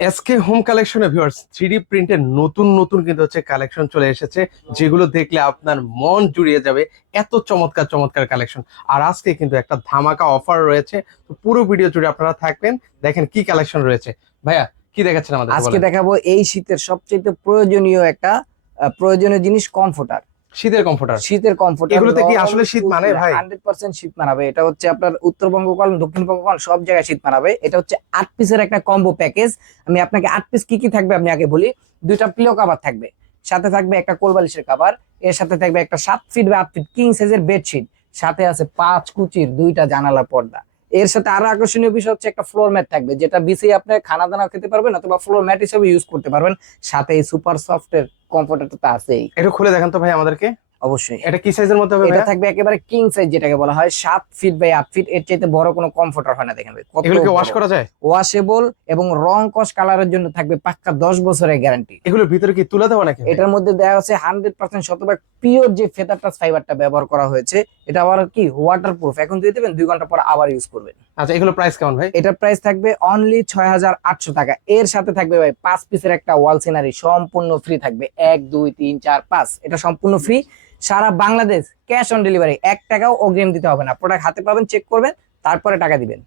SK home কালেকশনে viewers 3D প্রিন্টের নতুন নতুন কিন্তু হচ্ছে কালেকশন চলে এসেছে, যেগুলো দেখলে আপনার মন জুড়িয়ে যাবে। এত চমৎকার চমৎকার কালেকশন। আর আজকে কিন্তু একটা ধামাকা অফার রয়েছে, তো পুরো ভিডিও জুড়ে আপনারা থাকবেন। দেখেন কি কালেকশন রয়েছে। ভাইয়া কি দেখাচ্ছেন আমাদের? আজকে দেখাবো এই শীতের সবচেয়ে প্রয়োজনীয় একটা প্রয়োজনীয় জিনিস, কমফোর্টার। শীতের কমফোর্টার। শীতের কমফোর্টার এগুলোতে কি আসলে শীত মানে ভাই? 100% শীত মানাবে। এটা হচ্ছে আপনার উত্তরবঙ্গ কল, দক্ষিণবঙ্গ কল, সব জায়গায় শীত মানাবে। এটা হচ্ছে 8 পিসের একটা কম্বো প্যাকেজ। আমি আপনাকে 8 পিস কি কি থাকবে আপনি আগে বলি। দুইটা পিলো কভার থাকবে, সাথে থাকবে একটা কোলবালিশের কভার, এর সাথে থাকবে একটা 7 ফিট বা 8 ফিট কিং সাইজের বেডশিট, সাথে আছে 5 কুচির 2টা জানালা পর্দা। এর সাথে আরো আকর্ষণীয় বিষয় হচ্ছে একটা ফ্লোর ম্যাট থাকবে, যেটা বিছিয়ে আপনি খানা দানা খেতে পারবেন অথবা ফ্লোর ম্যাট হিসেবে ইউজ করতে পারবেন। সাথে এই সুপার সফটের কমফোর্টারটা তো আছেই। একটু খুলে দেখান তো ভাই আমাদেরকে। অবশ্যই এটা কি সাইজের মধ্যে হবে এটা ভাইয়া? থাকবে একেবারে কিং সাইজ, যেটাকে বলা হয় 7 ফিট বাই 8 ফিট। এর চাইতে বড় কোনো কমফোর্টার হয় না। দেখেন ভাই কত এগুলোকে ওয়াশ করা যায়? ওয়াশেবল, এবং রং কস কালারের জন্য থাকবে পাক্কা 10 বছরের গ্যারান্টি। এগুলোর ভিতরে কি তুলে দেওয়া নাকি ভাই? এটার মধ্যে দেওয়া আছে 100% শতভাগ পিওর যে ফেদার টাচ ফাইবারটা ব্যবহার করা হয়েছে। এটা আবার কি ওয়াটারপ্রুফ, এখন দিয়ে দেবেন 2 ঘন্টা পর আবার ইউজ করবেন। আচ্ছা, এগুলো প্রাইস কেমন ভাই? এটার প্রাইস থাকবে অনলি 6800 টাকা। এর সাথে থাকবে ভাই 5 পিসের একটা ওয়াল সিনারি সম্পূর্ণ ফ্রি থাকবে। 1 2 3 4 5, এটা সম্পূর্ণ ফ্রি। সারা বাংলাদেশ ক্যাশ অন ডেলিভারি, 1 টাকাও অগ্রিম দিতে হবে না। প্রোডাক্ট হাতে পাবেন, চেক করবেন, তারপরে টাকা দিবেন।